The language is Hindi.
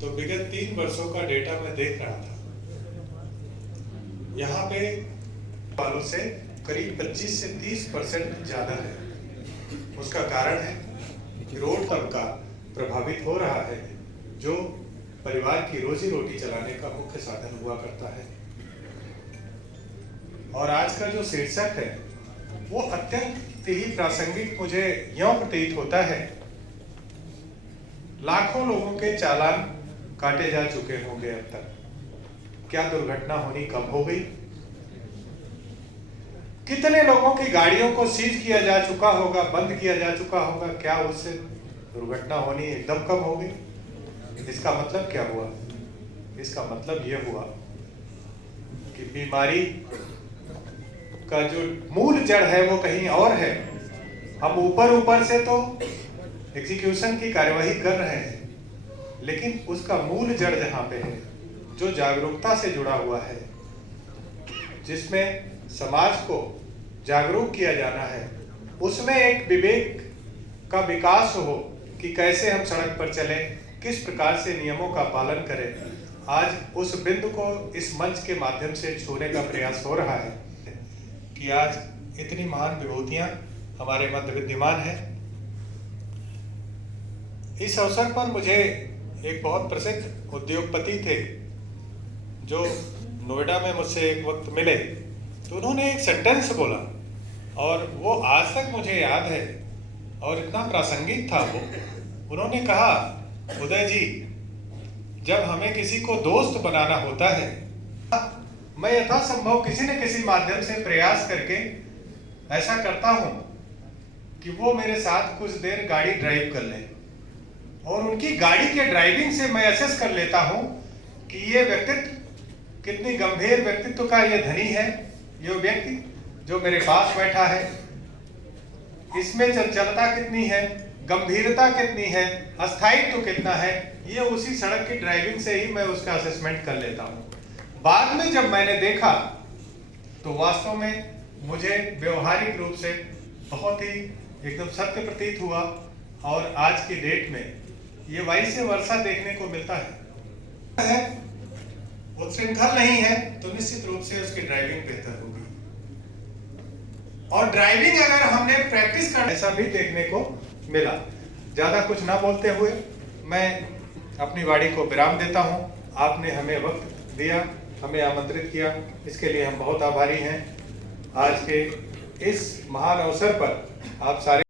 तो विगत 3 वर्षों का डेटा मैं देख रहा था। यहाँ पे वालों से करीब 25 से 30% ज्यादा है। उसका कारण है कि रोड तबका प्रभावित हो रहा है, जो परिवार की रोजी रोटी चलाने का मुख्य साधन हुआ करता है। और आज का जो शीर्षक है वो अत्यंत ही प्रासंगिक मुझे यूं प्रतीत होता है। लाखों लोगों के चालान काटे जा चुके होंगे अब तक। क्या दुर्घटना होनी कम हो गई? कितने लोगों की गाड़ियों को सीज किया जा चुका होगा, बंद किया जा चुका होगा, क्या उससे दुर्घटना होनी एकदम कम हो गई? इसका मतलब क्या हुआ? इसका मतलब यह हुआ कि बीमारी का जो मूल जड़ है वो कहीं और है। हम ऊपर से तो एग्जीक्यूशन की कार्यवाही कर रहे हैं, लेकिन उसका मूल जड़ जहां पे है, जो जागरूकता से जुड़ा हुआ है, जिसमें समाज को जागरूक किया जाना है, उसमें एक विवेक का विकास हो कि कैसे हम सड़क पर चलें, किस प्रकार से नियमों का पालन करें। आज उस बिंदु को इस मंच के माध्यम से छूने का प्रयास हो रहा है कि आज इतनी महान विभूतियां हमारे मध्य विद्यमान हैं। इस अवसर पर मुझे एक बहुत प्रसिद्ध उद्योगपति थे जो नोएडा में मुझसे एक वक्त मिले, तो उन्होंने एक सेंटेंस बोला और वो आज तक मुझे याद है और इतना प्रासंगिक था वो। उन्होंने कहा, उदय जी, जब हमें किसी को दोस्त बनाना होता है, मैं यथासंभव किसी न किसी माध्यम से प्रयास करके ऐसा करता हूं कि वो मेरे साथ कुछ देर गाड़ी ड्राइव कर लें, और उनकी गाड़ी के ड्राइविंग से मैं असेस कर लेता हूं कि ये व्यक्तित्व कितनी गंभीर व्यक्तित्व का ये धनी है। ये व्यक्ति जो मेरे पास बैठा है, इसमें चंचलता कितनी है, गंभीरता कितनी है, अस्थायित्व कितना है, ये उसी सड़क की ड्राइविंग से ही मैं उसका असेसमेंट कर लेता हूं। बाद में जब मैंने देखा तो वास्तव में मुझे व्यवहारिक रूप से बहुत ही एकदम सत्य प्रतीत हुआ, और आज की डेट में ये वाइस वर्षा देखने को मिलता है। उच्छृंखल नहीं है तो निश्चित रूप से उसकी ड्राइविंग बेहतर होगी, और ड्राइविंग अगर हमने प्रैक्टिस कर, ऐसा भी देखने को मिला। ज्यादा कुछ ना बोलते हुए मैं अपनी वाणी को विराम देता हूं। आपने हमें वक्त दिया, हमें आमंत्रित किया, इसके लिए हम बहुत आभारी हैं। आज के इस महान अवसर पर आप सारे